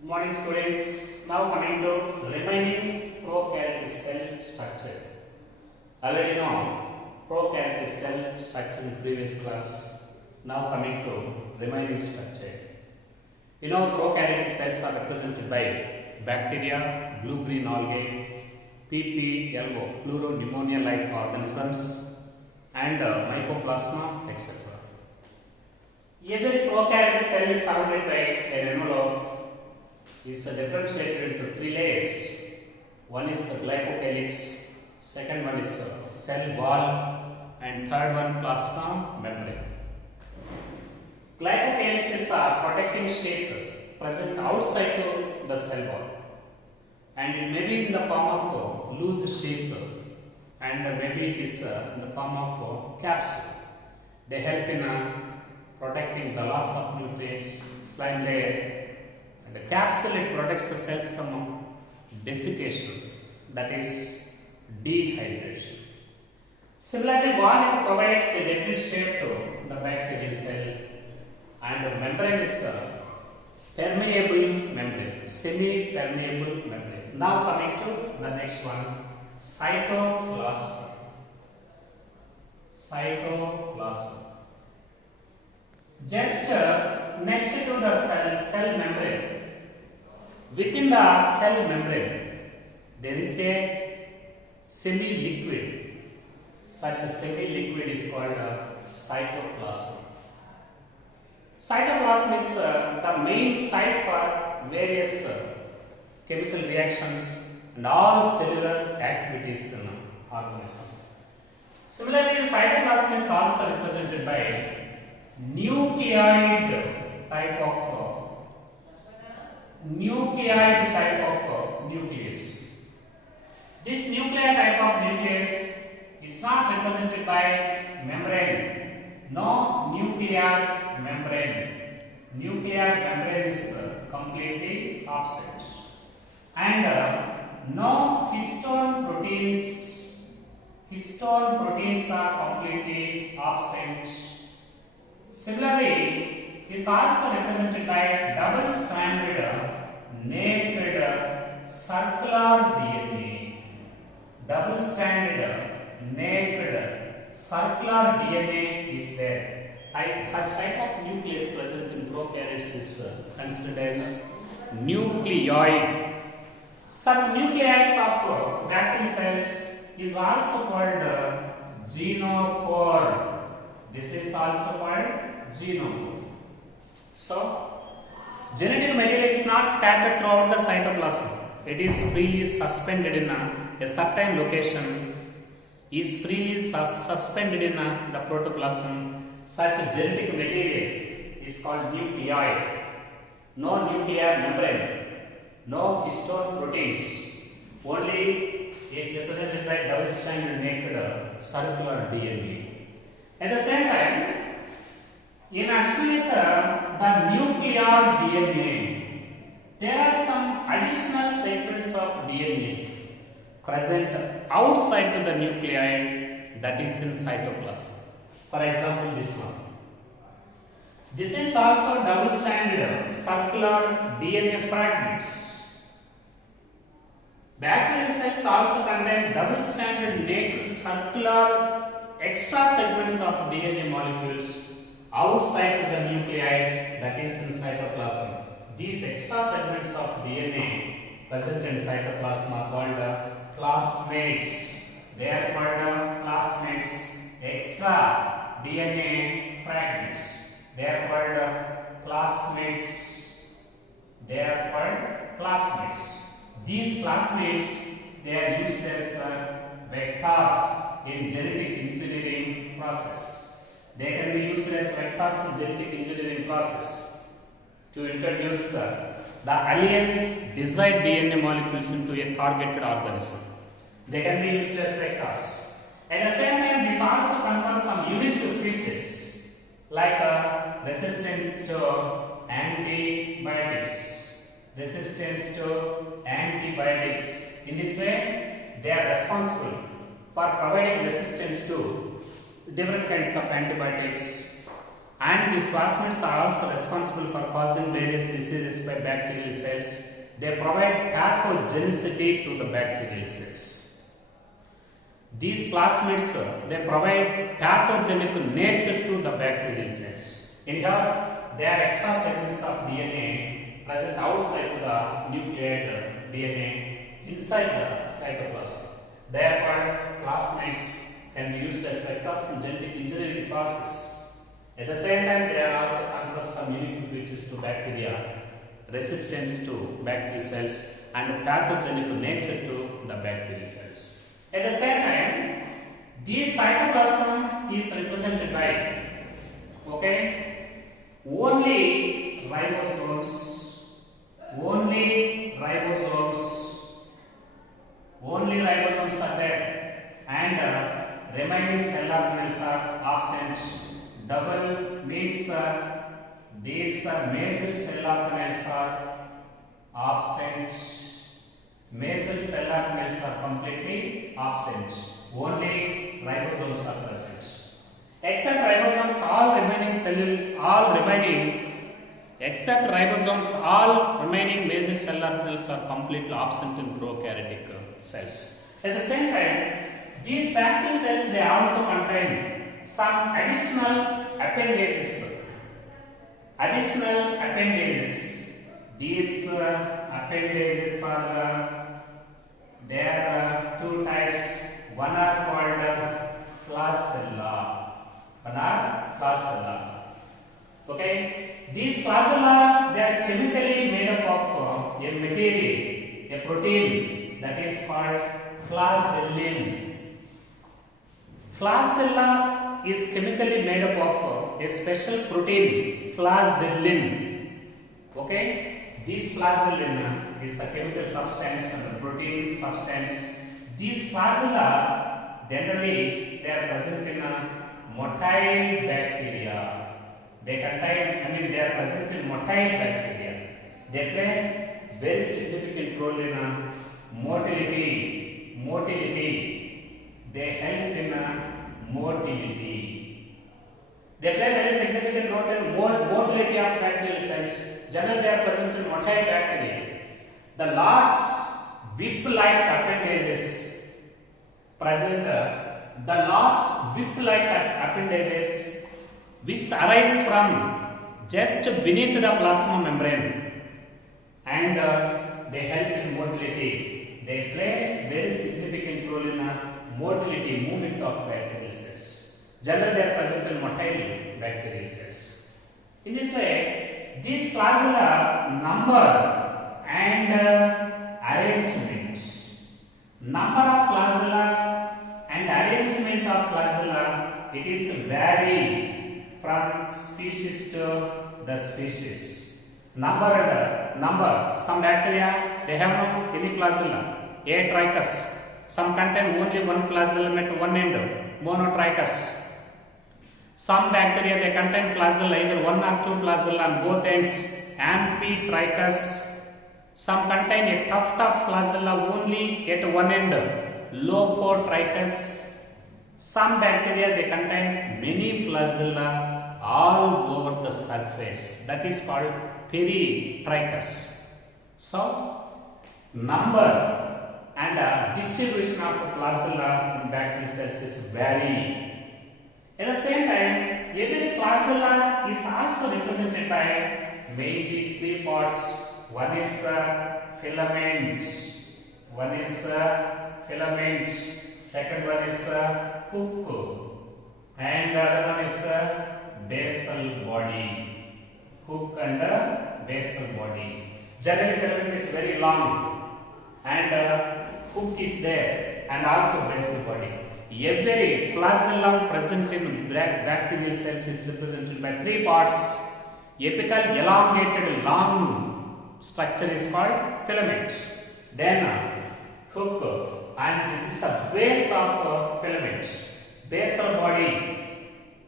Good morning students. Now coming to remaining prokaryotic cell structure. Already know prokaryotic cell structure in previous class. Now coming to remaining structure. You know prokaryotic cells are represented by bacteria, blue-green algae, PPLO, pleuropneumonia-like organisms and mycoplasma, etc. Every prokaryotic cell is surrounded by an envelope is differentiated into three layers. One is glycocalyx, second one is cell wall, and third one plasma membrane. Glycocalyx is a protecting sheath present outside to the cell wall, and it may be in the form of loose sheath, and maybe it is in the form of capsule. They help in protecting the loss of nutrients, slime layer. And the capsule it protects the cells from desiccation, that is dehydration. Similarly, wall provides a definite shape to the bacterial cell, and the membrane is a permeable membrane, semi-permeable membrane. Now coming to the next one, cytoplasm. Cytoplasm. Just next to the cell membrane. Within the cell membrane, there is a semi-liquid. Such a semi-liquid is called cytoplasm. Cytoplasm is the main site for various chemical reactions and all cellular activities in an organism. Similarly, cytoplasm is also represented by nucleoid type of nucleus. This nuclear type of nucleus is not represented by membrane. No nuclear membrane. Nuclear membrane is completely absent, and no histone proteins. Histone proteins are completely absent. Similarly, is also represented by double-stranded naked circular DNA. Double-stranded naked circular DNA is there. Such type of nucleus present in prokaryotes is considered as nucleoid. Such nucleus of bacterial cells is also called genopore. This is also called genome. So, genetic material is not scattered throughout the cytoplasm. It is freely suspended in a certain location. Is freely suspended in the protoplasm. Such genetic material is called nucleoid. No nuclear membrane. No histone proteins. Only is represented by double-stranded naked circular DNA. At the same time, in addition with the nuclear DNA, there are some additional segments of DNA present outside to the nucleoid, that is in cytoplasm. For example, this one. This is also double-stranded circular DNA fragments. Bacterial cells also contain double-stranded naked circular extra segments of DNA molecules outside the nuclei, that is in cytoplasm. These extra segments of DNA present in cytoplasm are called plasmids. They are called plasmids. Extra DNA fragments. They are called plasmids. They are called plasmids. These plasmids, they are used as vectors in genetic engineering process. They can be used as vectors in genetic engineering process to introduce the alien desired DNA molecules into a targeted organism. They can be used as vectors. At the same time, this also confers some unique features like resistance to antibiotics. Resistance to antibiotics. In this way, they are responsible for providing resistance to different kinds of antibiotics and these plasmids are also responsible for causing various diseases by bacterial cells. They provide pathogenicity to the bacterial cells. These plasmids they provide pathogenic nature to the bacterial cells. In here, there are extra segments of DNA present outside the nucleated DNA inside the cytoplasm. Therefore, plasmids can be used as vectors in genetic engineering process. At the same time, they are also confer some unique features to bacteria, resistance to bacterial cells, and pathogenic nature to the bacterial cells. At the same time, this cytoplasm is represented by only ribosomes, only ribosomes are there, and remaining cell organelles are absent. Double means these major cell organelles are absent. Major cell organelles are completely absent. Only ribosomes are present. Except ribosomes, all remaining major cell organelles are completely absent in prokaryotic cells. At the same time, these bacterial cells they also contain some additional appendages. These appendages are there are two types. One are called flagella. These flagella they are chemically made up of a material, a protein that is called flagellin. Flagella is chemically made up of a special protein, flagellin. This flagellin is the chemical substance and the protein substance. These flagella generally they are present in motile bacteria. They are present in motile bacteria. They play very significant role in motility. They help in motility. They play very significant role in motility of bacterial cells. Generally, they are present in motile bacteria. The large whip-like appendages present. The large whip-like appendages which arise from just beneath the plasma membrane, and they help in motility. They play very significant role in motility, movement of bacterial cells. Generally, they are present in motile bacterial cells. In this way, these flagella number and arrangement. Number of flagella and arrangement of flagella, it is vary from species to the species. Number. Some bacteria they have no any flagella. A trichus. Some contain only one flagellum at one end. Monotrichus. Some bacteria they contain flagella either one or two flagella on both ends. Amphitrichus. Some contain a tuft of flagella only at one end. Lopotrichus. Some bacteria they contain many flagella all over the surface. That is called peritrichus. So, number and distribution of flagella in bacterial cells is vary. At the same time, every flagella is also represented by mainly three parts. One is filament. Second one is hook, and the other one is basal body. Hook and basal body. Generally, filament is very long, and hook is there, and also basal body. Every flagellum present in bacterial cells is represented by three parts. Apical elongated long structure is called filament. Then hook. And this is the base of filament, basal body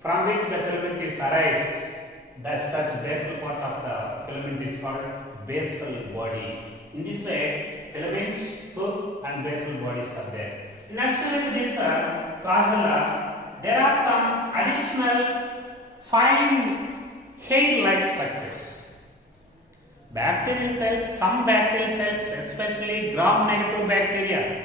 from which the filament is arise. That such basal part of the filament is called basal body. In this way, filament, hook and basal bodies are there. Additionally to this flagella, there are some additional fine hair-like structures. Bacterial cells, some bacterial cells, especially gram-negative bacteria,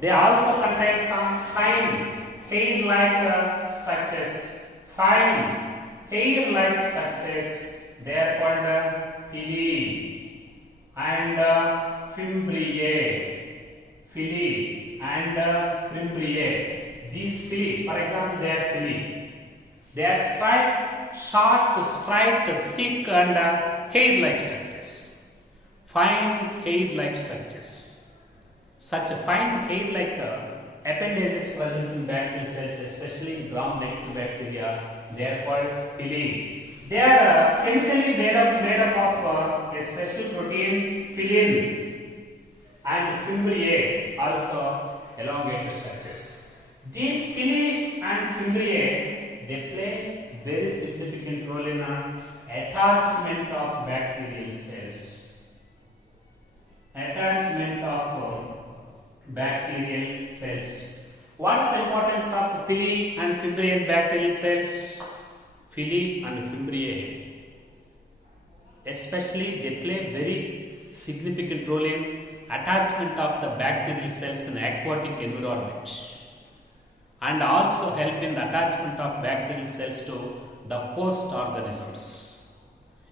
they also contain some fine hair-like structures. Fine hair-like structures, they are called villi and fimbriae. Villi and fimbriae. These villi, for example, they are villi. They are short, striped, thick and hair-like structures. Fine hair-like structures. Such fine hair-like appendages present in bacterial cells, especially gram-negative bacteria, they are called villi. They are chemically made up of a special protein, filin, and fimbriae, also elongated structures. These villi and fimbriae, they play very significant role in attachment of bacterial cells. Attachment of bacterial cells. What is the importance of villi and fimbriae in bacterial cells? Villi and fimbriae, especially, they play very significant role in attachment of the bacterial cells in aquatic environment and also help in the attachment of bacterial cells to the host organisms.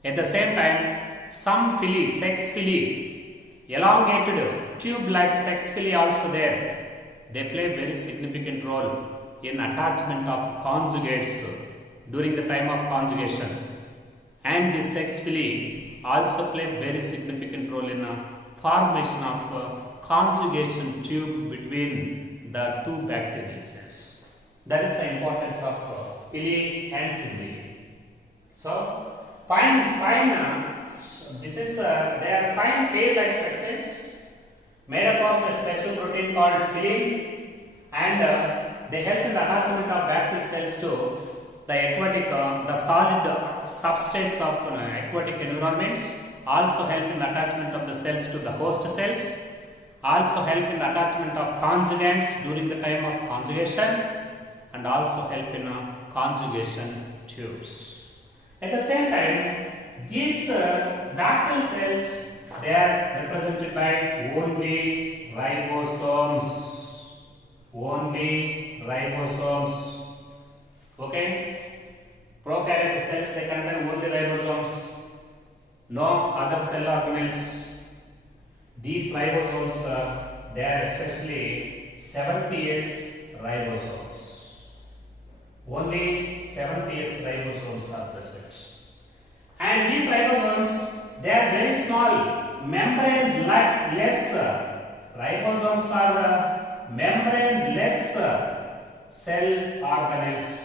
At the same time, some villi, sex villi, elongated tube-like sex villi also there. They play very significant role in attachment of conjugates during the time of conjugation, and the sex villi also play very significant role in formation of conjugation tube between the two bacterial cells. That is the importance of villi and fimbriae. So, this is they are fine hair-like structures made up of a special protein called filin, and they help in the attachment of bacterial cells to the aquatic, the solid substrates of aquatic environments. Also help in the attachment of the cells to the host cells, also help in the attachment of conjugates during the time of conjugation, and also help in conjugation tubes. At the same time, these bacterial cells, they are represented by only ribosomes. Only ribosomes. Okay? Prokaryotic cells, they contain only ribosomes. No other cell organelles. These ribosomes, they are especially 70S ribosomes. Only 70S ribosomes are present. And these ribosomes, they are very small, membrane-less. Ribosomes are membrane-less cell organelles.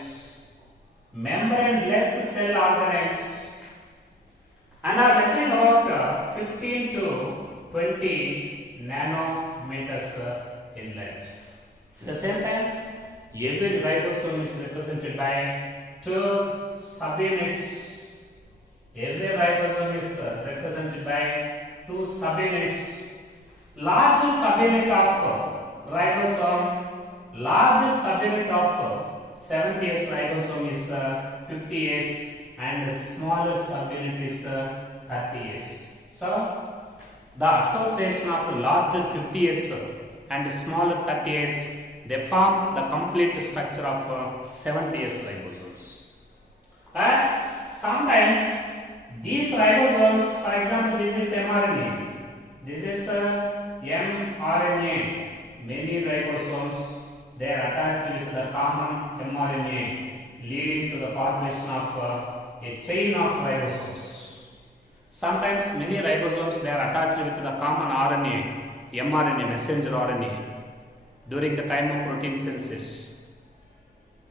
Membrane-less cell organelles. And are measuring about 15 to 20 nanometers in length. At the same time, every ribosome is represented by two subunits. Every ribosome is represented by two subunits. Large subunit of ribosome, large subunit of 70S ribosome is 50S. And smaller subunit is 30S. So, the association of larger 50S and smaller 30S, they form the complete structure of 70S ribosomes. And sometimes these ribosomes, for example, this is mRNA. This is mRNA. Many ribosomes, they are attached with the common mRNA, leading to the formation of a chain of ribosomes. Sometimes many ribosomes, they are attached with the common RNA, mRNA, messenger RNA, during the time of protein synthesis.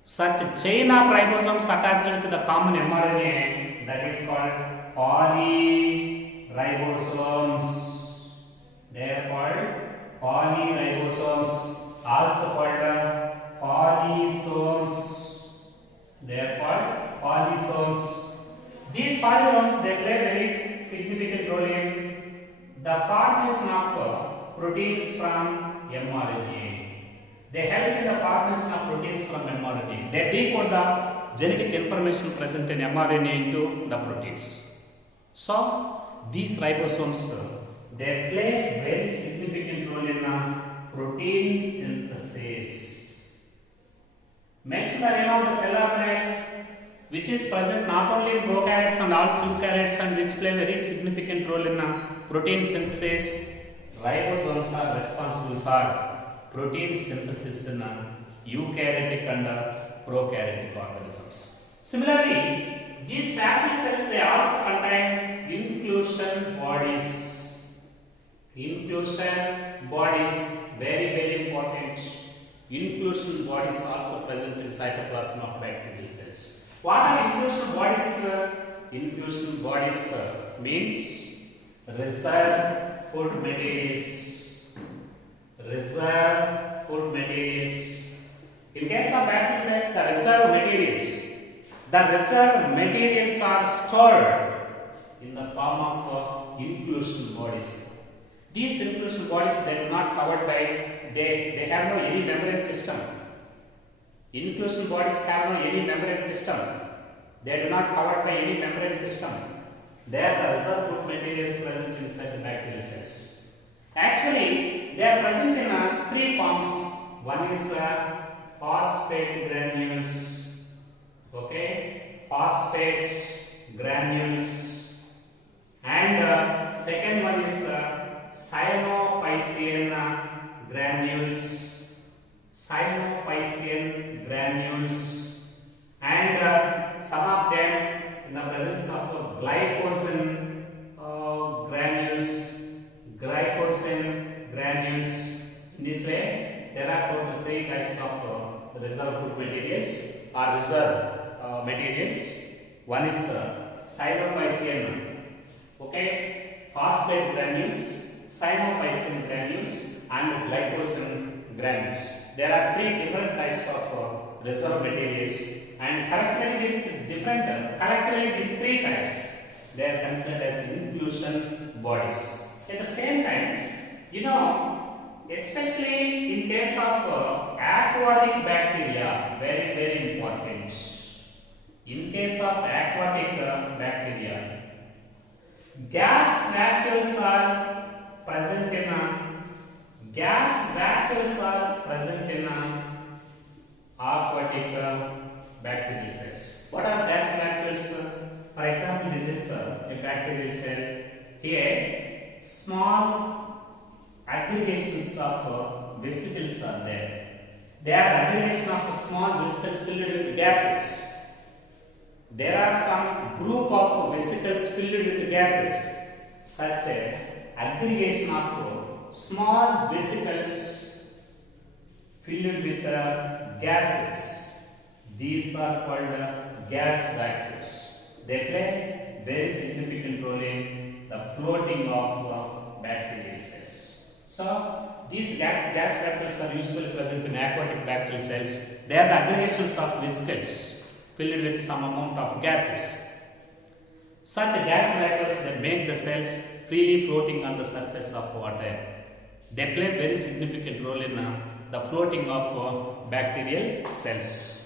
Such a chain of ribosomes attached with the common mRNA, that is called polyribosomes. They are called polyribosomes, also called polysomes. They are called polysomes. These polysomes, they play very significant role in the formation of proteins from mRNA. They help in the formation of proteins from mRNA. They decode the genetic information present in mRNA into the proteins. So, these ribosomes, they play very significant role in protein synthesis. Mention the name of the cell organelle which is present not only in prokaryotes and also eukaryotes and which play very significant role in protein synthesis. Ribosomes are responsible for protein synthesis in eukaryotic and prokaryotic organisms. Similarly, these fatty cells, they also contain inclusion bodies. Inclusion bodies, very important. Inclusion bodies also present in cytoplasm of bacterial cells. What are inclusion bodies? Inclusion bodies means reserve food materials. Reserve food materials. In case of bacterial cells, the reserve materials are stored in the form of inclusion bodies. These inclusion bodies, they are not covered by, they have no any membrane system. Inclusion bodies have no any membrane system. They do not covered by any membrane system. They are the reserve food materials present inside the bacterial cells. Actually, they are present in three forms. One is phosphate granules. Okay, phosphate granules. And second one is cyanophycean granules. Cyanophycean granules. And some of them in the presence of glycosan granules. Glycosan granules. In this way, there are total three types of reserve food materials or reserve materials. One is cyanophycean, okay, phosphate granules, cyanophycean granules, and glycosan granules. There are three different types of reserve materials, and collectively these three types, they are considered as inclusion bodies. At the same time, especially in case of aquatic bacteria, very important. In case of aquatic bacteria, gas vacuoles are present in aquatic bacterial cells. What are gas vacuoles? For example, this is a bacterial cell. Here, small aggregations of vesicles are there. They are aggregation of small vesicles filled with gases. There are some group of vesicles filled with gases. Such a aggregation of small vesicles filled with gases. These are called gas vacuoles. They play very significant role in the floating of bacterial cells. So, these gas vacuoles are usually present in aquatic bacterial cells. They are the aggregations of vesicles filled with some amount of gases. Such gas vacuoles, they make the cells freely floating on the surface of water. They play very significant role in the floating of bacterial cells.